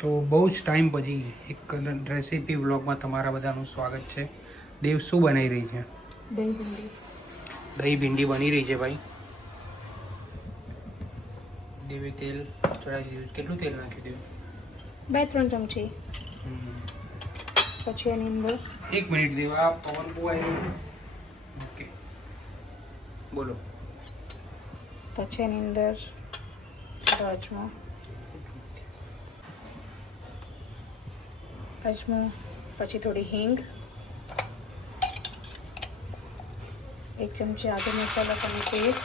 તો બહુ જ ટાઈમ પછી એક રેસીપી વ્લોગમાં તમારા બધાનું સ્વાગત છે. દેવ શું બનાવી રહી છે? દહીં ભીંડી. દહીં ભીંડી બની રહી છે ભાઈ. દેવે તેલ ચડાવી દીધું. કેટલું તેલ નાખી દેવું? 2-3 ચમચી. પછી એની અંદર 1 મિનિટ દેવ, આ પવન બહુ આવી રહ્યો છે. ઓકે બોલો. પછી એની અંદર અજમો, પછી થોડી હિંગ, 1 ચમચી આદુ મસાલા અને પેસ્ટ,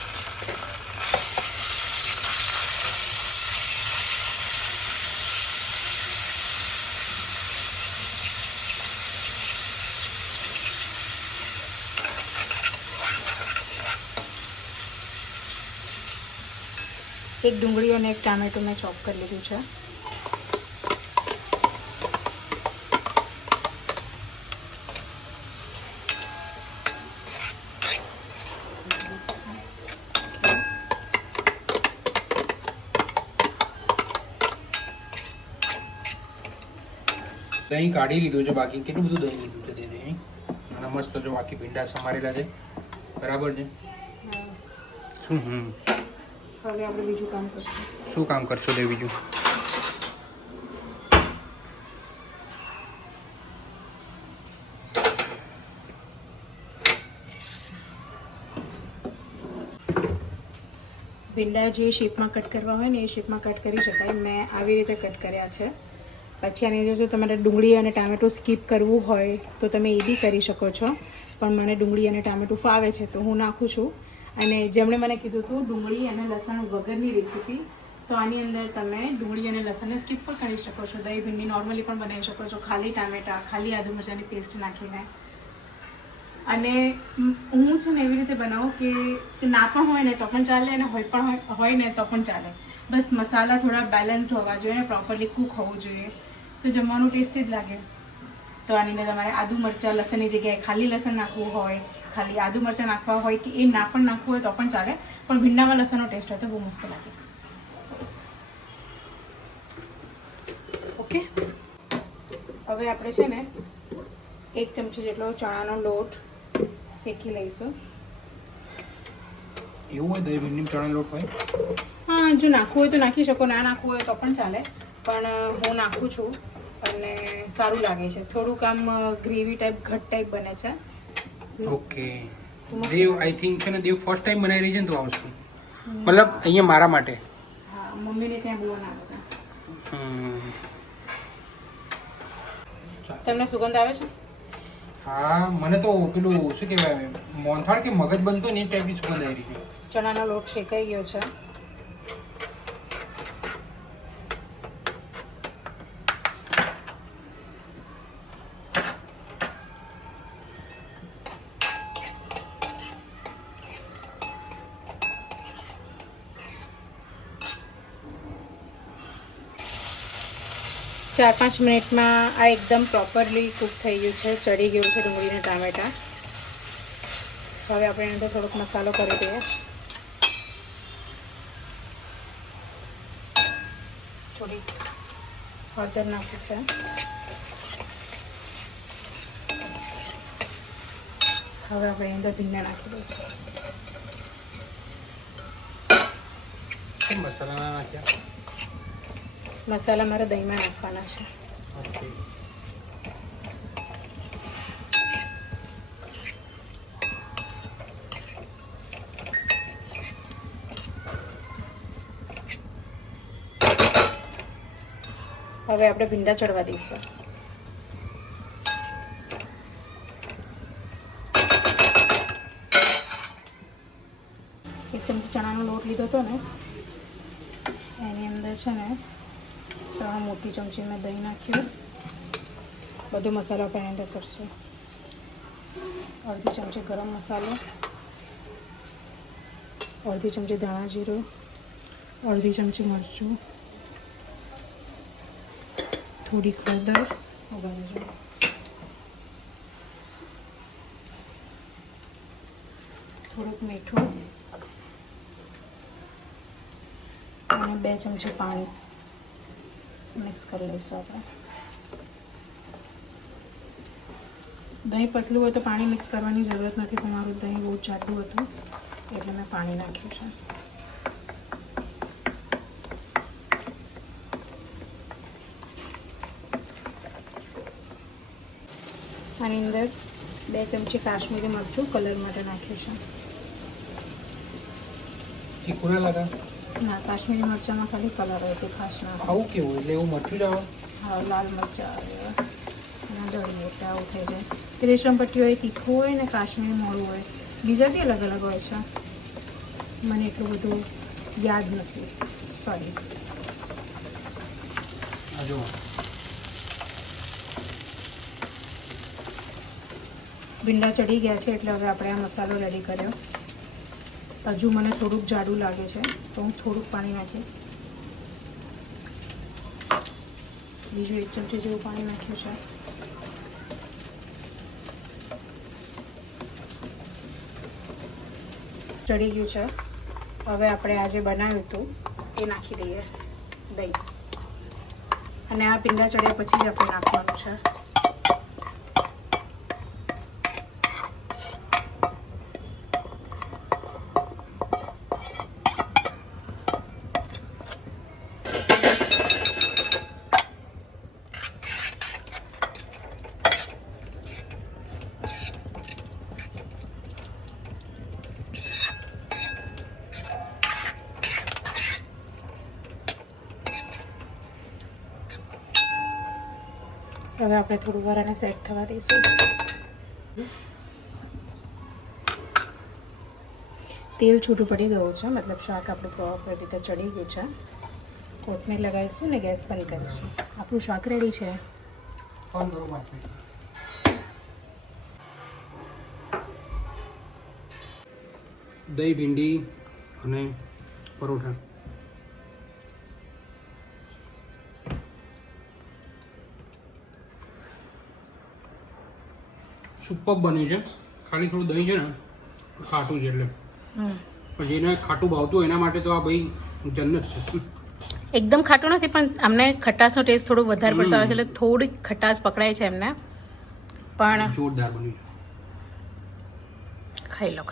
એક ડુંગળી અને 1 ટામેટું મેં ચોપ કરી લીધું છે. દહીં કાઢી લીધું છે. બાકી કેટલું બધું દહીં લીધું છે તેને. અને મસ્ત જો બાકી ભીંડા સમારેલા છે. બરાબર છે. શું હવે આપણે બીજું કામ કરશું. શું કામ કરશો તે બીજું? ભીંડા જે શેપમાં કટ કરવા હોય ને એ શેપમાં કટ કરી શકાય. મેં આવી રીતે કટ કર્યા છે. પછી આની અંદર જો તમારે ડુંગળી અને ટામેટું સ્કીપ કરવું હોય તો તમે એ બી કરી શકો છો, પણ મને ડુંગળી અને ટામેટું ફાવે છે તો હું નાખું છું. અને જેમણે મને કીધું હતું ડુંગળી અને લસણ વગરની રેસીપી, તો આની અંદર તમે ડુંગળી અને લસણને સ્કીપ પણ કરી શકો છો. દહીં ભીંડી નોર્મલી પણ બનાવી શકો છો, ખાલી ટામેટાં, ખાલી આદુ મરચાંની પેસ્ટ નાખીને. અને હું છે ને એવી રીતે બનાવું કે ના પણ હોય ને તો પણ ચાલે, અને હોય ને તો પણ ચાલે. બસ મસાલા થોડા બેલેન્સ્ડ હોવા જોઈએ ને પ્રોપરલી કૂક હોવું જોઈએ, તો જમવાનું ટેસ્ટી જ લાગે. તો આની અંદર તમારે આદુ મરચાં લસણની જગ્યાએ ખાલી લસણ નાખવું હોય, ખાલી આદુ મરચાં નાખવા હોય કે એ ના પણ નાખવું હોય તો પણ ચાલે, પણ ભીંડામાં લસણનો ટેસ્ટ હોય તો બહુ મસ્ત લાગે. ઓકે, હવે આપણે છે ને 1 ચમચી જેટલો ચણાનો લોટ શેકી લઈશું. એવું હોય દહીં ભીંડી ચણા લોટ હોય? હા, જો નાખવું હોય તો નાખી શકો, ના નાખવું હોય તો પણ ચાલે, પણ હું નાખું છું અને સારું લાગે છે. થોડુંક આમ ગ્રેવી ટાઈપ ઘટ ટાઈપ બને છે. ઓકે. દેવ આઈ થિંક છે ને દેવ ફર્સ્ટ ટાઈમ બનાવી રહી છે ને તો આવશે, મતલબ અહીંયા મારા માટે. હા, મમ્મીને ત્યાં બહુ ના હતા. તમને સુગંધ આવે છે? હા, મને તો પેલું શું કહેવાય મોહનથાળ કે મગજ બનતો ને એ ટાઈપની સુગંધ આવી રહી છે. ચણાનો લોટ શેકાઈ ગયો છે. 4-5 મિનિટમાં આ એકદમ પ્રોપરલી કૂક થઈ ગયું છે, ચડી ગયું છે ડુંગળી અને ટામેટાં. હવે આપણે એની અંદર થોડોક મસાલો કરી દઈએ. થોડી હળદર નાખી છે. હવે આપણે એની અંદર ભીંડા નાખી દઈશું. મસાલા ના નાખ્યા? મસાલા મારે દહીંમાં નાખવાના છે. ઓકે. હવે આપણે ભીંડા ચડવા દઈશું. એક ચમચી ચણાનો લોટ લીધો હતો ને એની અંદર છે ને 3 મોટી ચમચી મેં દહીં નાખ્યું. બધો મસાલો આપણે એની અંદર કરશું. અડધી ચમચી ગરમ મસાલો, અડધી ચમચી ધાણા જીરું, અડધી ચમચી મરચું, થોડી હળદર, થોડુંક મીઠું અને 2 ચમચી પાણી. મિક્સ કરી લઈશું આપણે. દહીં પતલું હોય તો પાણી મિક્સ કરવાની જરૂરત નથી, પણ મારું દહીં બહુ જાડું હતું એટલે મેં પાણી નાખ્યું છે. આની અંદર 2 ચમચી કાશ્મીરી મરચું કલર માટે નાખ્યું છે. તીખું ના લાગે? ના, કાશ્મીરી મરચાંમાં ખાલી કલર હોય, તો ખાસ ના હોય. આવું કેવું એટલે એવું મરચું જ આવે? હા, લાલ મરચાં આવે એના દળીએ એટલે આવું થઈ જાય. રેશમ પટ્ટી હોય, તીખું હોય ને કાશ્મીરી મોળું હોય, બીજા બી અલગ અલગ હોય છે, મને એટલું બધું યાદ નથી, સોરી. આ જુઓ ભીંડા ચડી ગયા છે એટલે હવે આપણે આ મસાલો રેડી કર્યો. હજુ મને થોડુંક જાડું લાગે છે તો હું થોડુંક પાણી નાખીશ. બીજું 1 ચમચી જેવું પાણી નાખ્યું છે. ચડી ગયું છે. હવે આપણે આજે બનાવ્યું હતું એ નાખી દઈએ દહીં, અને આ ભીંડા ચડ્યા પછી જ આપણે નાખવાનું છે. હવે આપણે થોડું વાર આને સેટ થવા દઈશું. તેલ છૂટું પડી ગયું છે, મતલબ શાક આપણું પ્રોપર રીતે ચડી ગયું છે. કોટને લગાવીશું ને ગેસ બંધ કરીશું. આપણું શાક રેડી છે. દહીં, ભીંડી અને પરોઠા. સુપર બન્યું છે. ખાલી થોડું દહીં છે ને ખાટું છે એટલે, પણ જેને ખાટું ભાવતું હોય એના માટે તો આ ભાઈ જન્નત છે. એકદમ ખાટું નથી, પણ અમને ખટાશનો ટેસ્ટ થોડો વધારે પડતો આવે છે એટલે થોડીક ખટાશ પકડાય છે એમને. પણ જોરદાર બન્યું છે. ખાઈ લો.